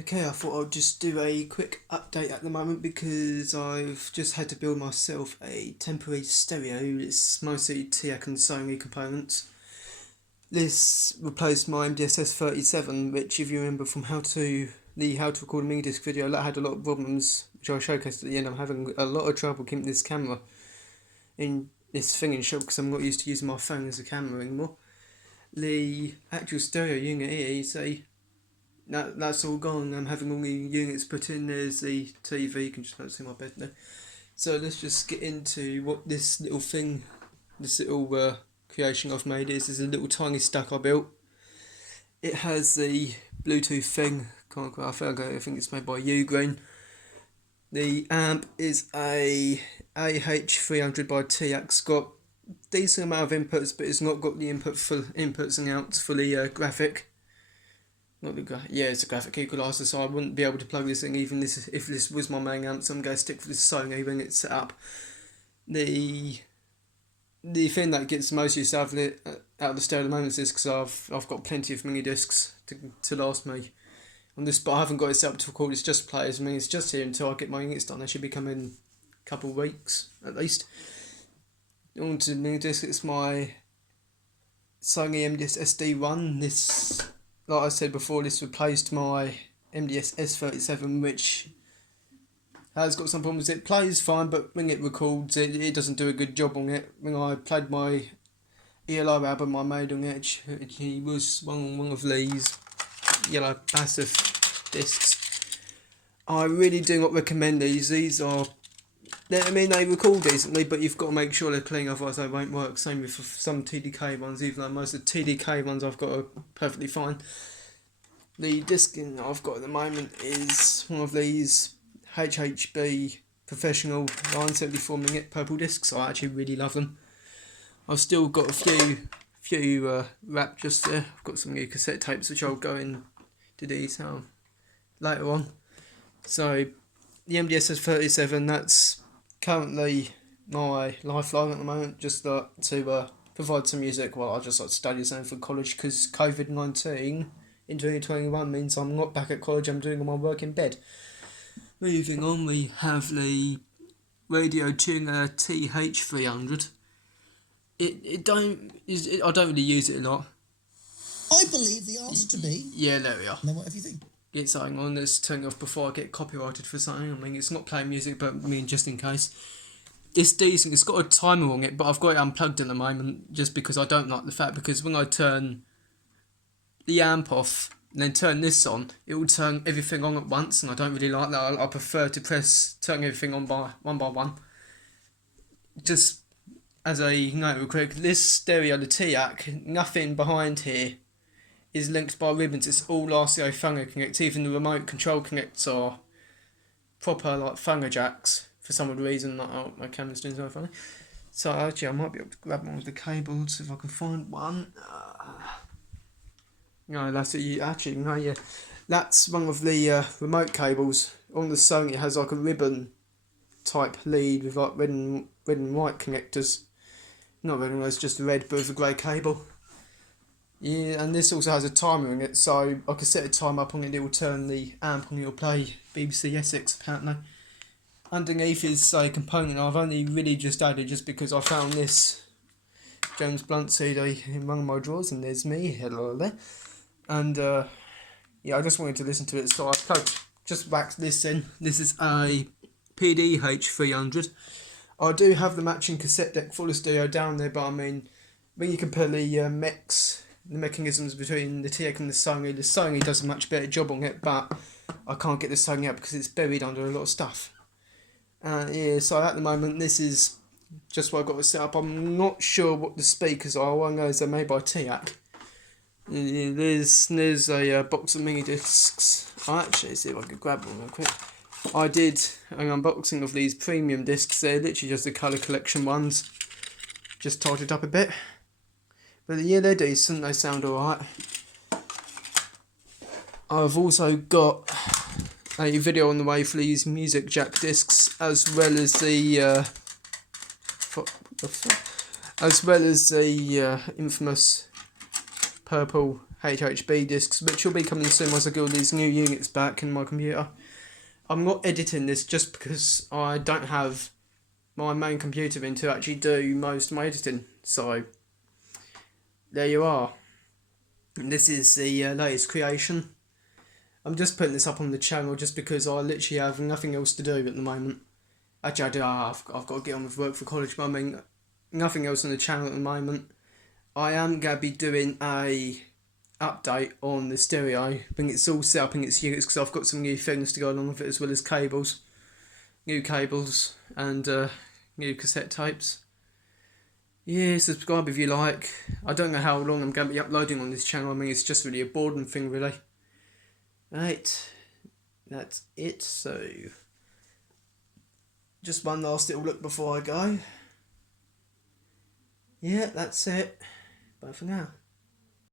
Okay, I thought I'd just do a quick update at the moment because I've just had to build myself a temporary stereo. It's mostly teac and sony components. This replaced my MDSS-37, which, if you remember from how to record a mini disc video, that had a lot of problems, which I showcased at the end. I'm having a lot of trouble keeping this camera in this thing in shot because I'm not used to using my phone as a camera anymore. The actual stereo unit here, you see, that's all gone. I'm having all the units put in. There's the TV, you can just about see my bed there. So let's just get into what this little thing, this little creation I've made is. There's a little tiny stack I built. It has the Bluetooth thing, I think it's made by Ugreen. The amp is a AH300 by teac. It's got decent amount of inputs, but it's not got the inputs and outs for the graphic. It's a graphic equalizer, so I wouldn't be able to plug this thing even if this was my main amp, so I'm going to stick with this Sony when it's set up. The thing that gets most use out of the stereo at the moment is because I've got plenty of mini discs to last me on this, but I haven't got it set up to record. It's just players. I mean, it's just here until I get my units done. They should be coming in a couple of weeks at least. On to the mini disc, it's my Sony MDS SD1. This, like I said before, this replaced my MDS S37, which has got some problems. It plays fine, but when it records, it doesn't do a good job on it. When I played my ELO album I made on it, he was one of these yellow passive discs. I really do not recommend these. These are, I mean, they record decently, but you've got to make sure they're clean, otherwise they won't work. Same with some TDK ones, even though most of the TDK ones I've got are perfectly fine. The disc I've got at the moment is one of these HHB professional 974 minute purple discs. I actually really love them. I've still got a few wrapped just there. I've got some new cassette tapes which I'll go into detail later on. So the MDSS-37, that's currently my lifeline at the moment, just to provide some music while I just study something for college, because COVID-19 in 2021 means I'm not back at college. I'm doing all my work in bed. Moving on, we have the Radio Tuner TH300. I don't really use it a lot. I believe the answer to be... Yeah, there we are. Now whatever you think. Get something on, let's turn it off before I get copyrighted for something. I mean, it's not playing music, but I mean, just in case. It's decent, it's got a timer on it, but I've got it unplugged at the moment, just because I don't like the fact, because when I turn the amp off and then turn this on, it will turn everything on at once, and I don't really like that. I prefer to turn everything on one by one. Just as a note real quick, this stereo, the teac, nothing behind here is linked by ribbons. It's all RCA Thunger connects. Even the remote control connects are proper like Thunger jacks for some odd reason. Oh, my camera's doing so funny. So actually I might be able to grab one of the cables if I can find one. No, that's it. Actually, no, yeah, that's one of the remote cables. On the Sony, it has like a ribbon type lead with like red and white connectors. Not red and white, it's just red, but with a grey cable. Yeah, and this also has a timer in it, so I can set a time up on it. It will turn the amp on. It will play BBC Essex apparently. Underneath is a component I've only really just added just because I found this James Blunt CD in one of my drawers, and there's me, hello there. And yeah, I just wanted to listen to it, so I just whacked this in. This is a PDH300. I do have the matching cassette deck for the stereo down there, but I mean, when you compare the mechanisms between the teac and the Sony does a much better job on it, but I can't get the Sony out because it's buried under a lot of stuff. Yeah, so at the moment this is just what I've got to set up. I'm not sure what the speakers are. One goes they're made by teac. There's a box of mini discs. I'll actually see if I could grab one real quick. I did an unboxing of these premium discs. They're literally just the colour collection ones. Just tidied up a bit. But yeah, they're decent, they sound alright. I've also got a video on the way for these music jack discs, as well as the infamous purple HHB discs, which will be coming soon once I get all these new units back in my computer. I'm not editing this just because I don't have my main computer in to actually do most of my editing. So, there you are. And this is the latest creation. I'm just putting this up on the channel just because I literally have nothing else to do at the moment. Actually, I do. I've got to get on with work for college, but I mean, nothing else on the channel at the moment. I am going to be doing a update on the stereo, when it's all set up in its units, because I've got some new things to go along with it, as well as cables, new cables, and new cassette tapes. Yeah, subscribe if you like. I don't know how long I'm going to be uploading on this channel. I mean, it's just really a boredom thing, really. Right, that's it. So, just one last little look before I go. Yeah, that's it. Bye for now.